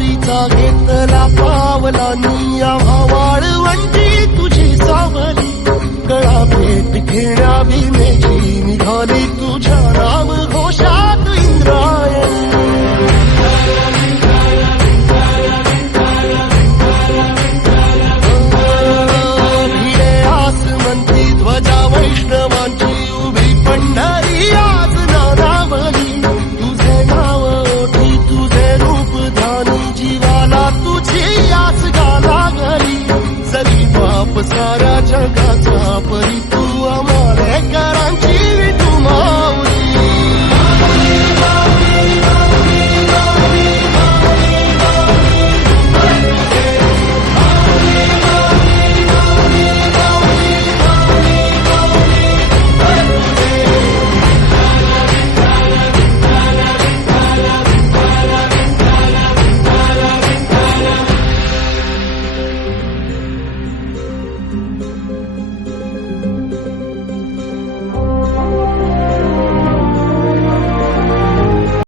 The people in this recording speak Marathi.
वारीचा घेतला पावलांनी आम्हा वाळवंटी तुझी सावली गळा भेट घेण्या भीमेची निघाली तुझ्या नाम घोषात इंद्रायणी भिडे आसमंती ध्वजा वैष्णवांची उभी पंढरी आज नानावली तुझे नाव ओठी तुझे रूप धानी जीवाला तुझी आस गाला गली जरी बाप साऱ्या जगाचा परी तू आम्हाले करांची तू माऊली